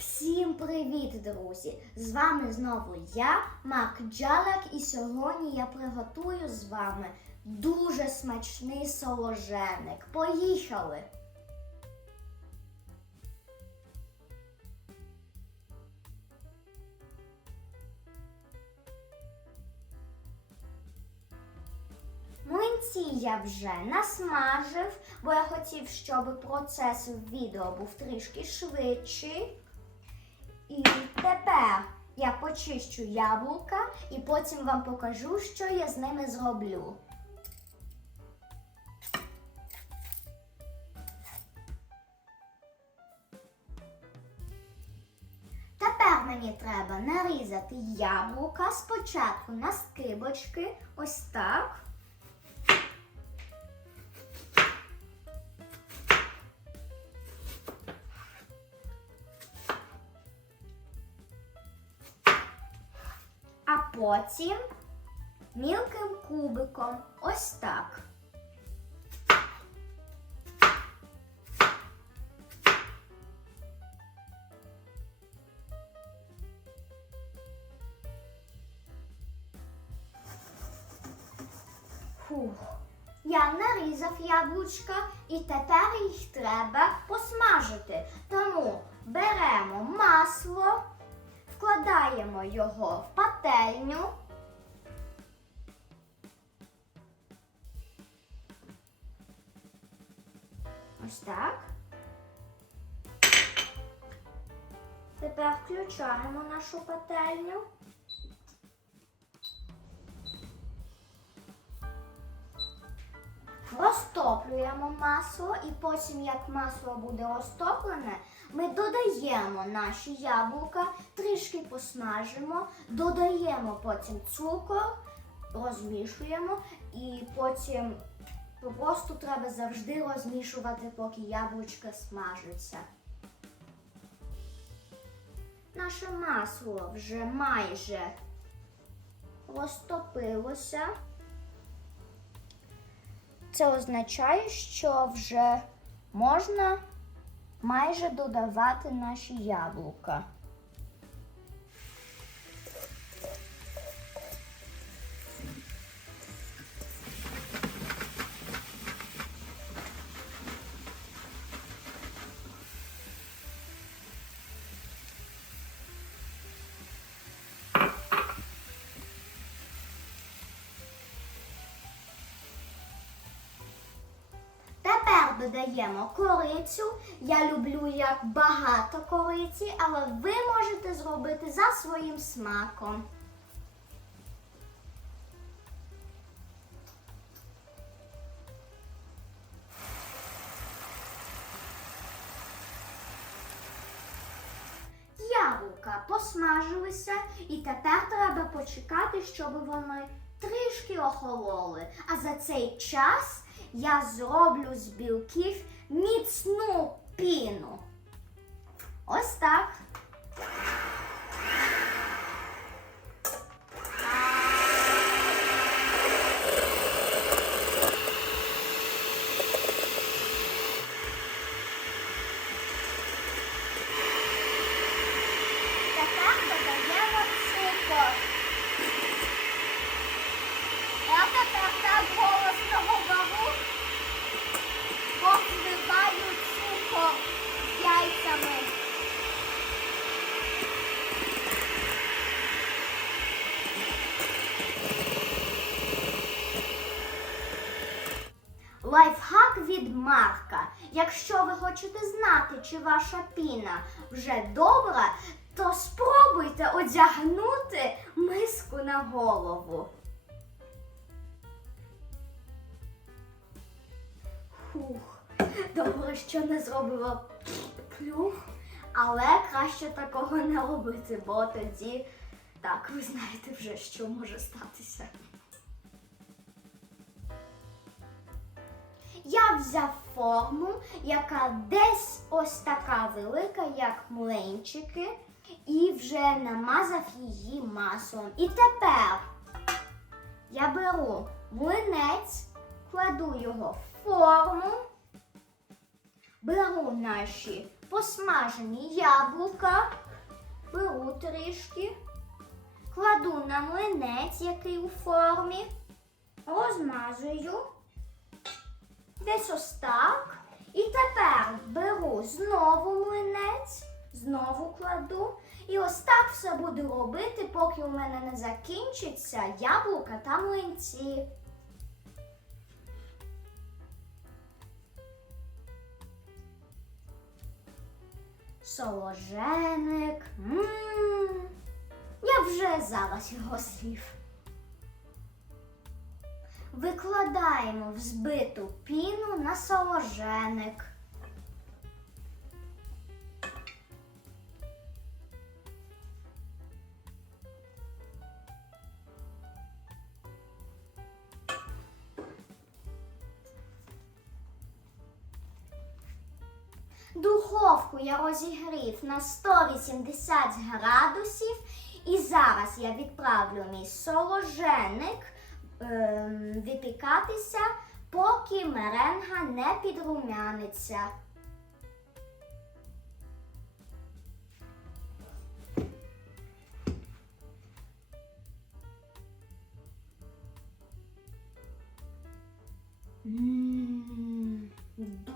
Всім привіт, друзі! З вами знову я, Марк Джалак, і сьогодні я приготую з вами дуже смачний соложеник. Поїхали! Млинці я вже насмажив, бо я хотів, щоб процес відео був трішки швидший. І тепер я почищу яблука і потім вам покажу, що я з ними зроблю. Тепер мені треба нарізати яблука спочатку на скибочки, ось так. Потім мілким кубиком. Ось так. Фух. Я нарізав яблучка і тепер їх треба посмажити. Тому беремо масло вкладаємо його в пательню. Ось так. Тепер включаємо нашу пательню. Розтоплюємо масло і потім, як масло буде розтоплене, ми додаємо наші яблука, трішки посмажимо, додаємо потім цукор, розмішуємо і потім просто треба завжди розмішувати, поки яблучка смажаться. Наше масло вже майже розтопилося. Це означає, що вже можна майже додавати наші яблука. Додаємо корицю. Я люблю як багато кориці, але ви можете зробити за своїм смаком. Яблука посмажилися, і тепер треба почекати, щоб вони трішки охололи. А за цей час я зроблю з білків міцну піну. Ось так. Цукор. Я тепер так голосно говорю, бо збиваю цукор яйцями. Лайфхак від Марка. Якщо ви хочете знати, чи ваша піна вже добра, то спробуйте одягнути миску на голову. Фух, добре, що не зробила плюх, але краще такого не робити, бо тоді так, ви знаєте вже, що може статися. Я взяв форму, яка десь ось така велика, як млинчики, і вже намазав її маслом. І тепер я беру млинець, кладу його в форму, беру наші посмажені яблука. Беру трішки, кладу на млинець, який у формі, розмазую. Десь ось. І тепер беру знову млинець, знову кладу. І ось так все буду робити, поки у мене не закінчиться яблука та млинці. Соложеник. М, Я вже залась його слів. Викладаємо взбиту піну на соложеник. Духовку я розігрів на 180 градусів. І зараз я відправлю мій соложеник ем, випікатися, поки меренга не підрумяниться.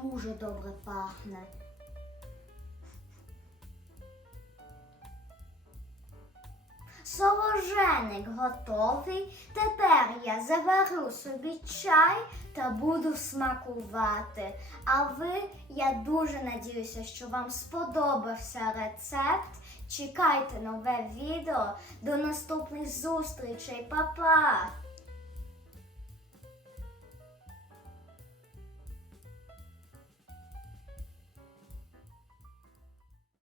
Дуже добре пахне. Соложеник готовий. Тепер я заварю собі чай та буду смакувати. А ви, я дуже надіюся, що вам сподобався рецепт. Чекайте нове відео. До наступних зустрічей, Па-па!